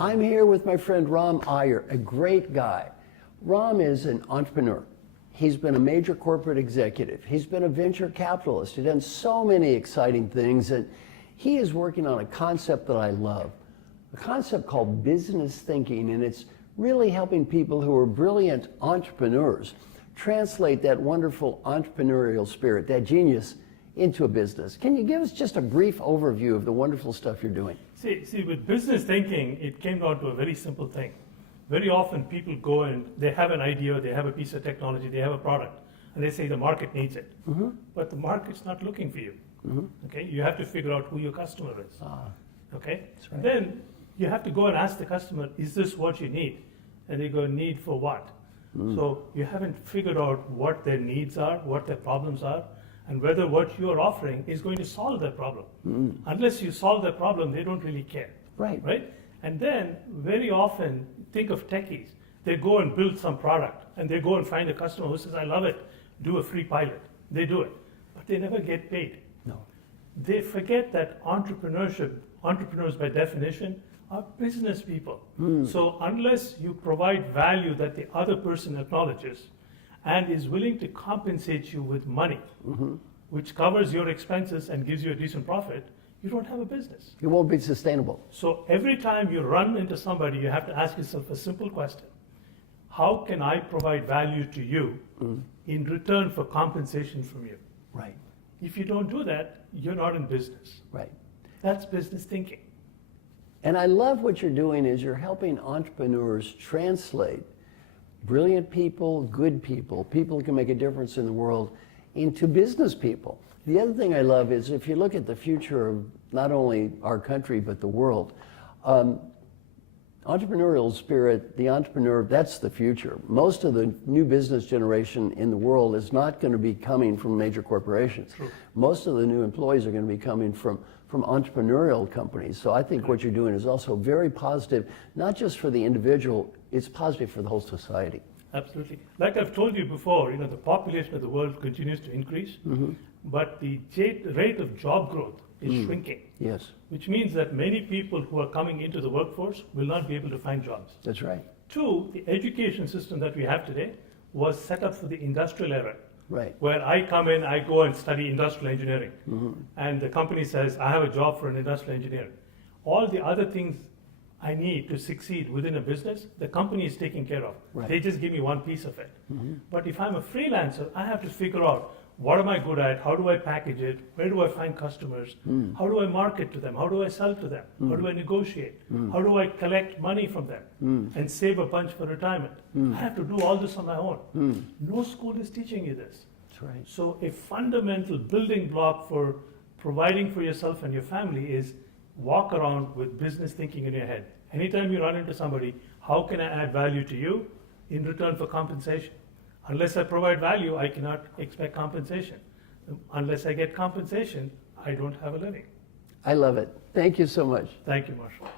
I'm here with my friend Ram Iyer, a great guy. Ram is an entrepreneur. He's been a major corporate executive. He's been a venture capitalist. He's done so many exciting things, and he is working on a concept that I love, a concept called business thinking, and it's really helping people who are brilliant entrepreneurs translate that wonderful entrepreneurial spirit, that genius, into a business. Can you give us just a brief overview of the wonderful stuff you're doing? See, with business thinking, it came down to a very simple thing. Very often people go and they have an idea, they have a piece of technology, they have a product, and they say the market needs it. But the market's not looking for you. Okay, you have to figure out who your customer is. Okay, right. Then you have to go and ask the customer, is this what you need? And they go, need for what? So you haven't figured out what their needs are, what their problems are, and whether what you're offering is going to solve their problem. Unless you solve their problem, they don't really care. Right? And then very often, think of techies. They go and build some product, and they go and find a customer who says, I love it, do a free pilot. They do it, but they never get paid. No. They forget that entrepreneurs by definition, are business people. So unless you provide value that the other person acknowledges and is willing to compensate you with money, which covers your expenses and gives you a decent profit, you don't have a business. It won't be sustainable. So every time you run into somebody, you have to ask yourself a simple question. How can I provide value to you in return for compensation from you? Right. If you don't do that, you're not in business. Right. That's business thinking. And I love what you're doing is you're helping entrepreneurs translate brilliant people, good people, people who can make a difference in the world, into business people. The other thing I love is if you look at the future of not only our country but the world, entrepreneurial spirit, the entrepreneur, that's the future. Most of the new business generation in the world is not going to be coming from major corporations. True. Most of the new employees are going to be coming from entrepreneurial companies. So I think what you're doing is also very positive, not just for the individual, it's positive for the whole society. Absolutely. Like I've told you before, the population of the world continues to increase, but the rate of job growth is shrinking. Yes. Which means that many people who are coming into the workforce will not be able to find jobs. That's right. Two, the education system that we have today was set up for the industrial era. Right. Where I come in, I go and study industrial engineering. And the company says, I have a job for an industrial engineer. All the other things I need to succeed within a business, the company is taking care of. Right. They just give me one piece of it. But if I'm a freelancer, I have to figure out what am I good at, how do I package it, where do I find customers, how do I market to them, how do I sell to them, how do I negotiate, how do I collect money from them and save a bunch for retirement. I have to do all this on my own. No school is teaching you this. That's right. So a fundamental building block for providing for yourself and your family is walk around with business thinking in your head. Anytime you run into somebody, how can I add value to you in return for compensation? Unless I provide value, I cannot expect compensation. Unless I get compensation, I don't have a living. I love it. Thank you so much. Thank you, Marshall.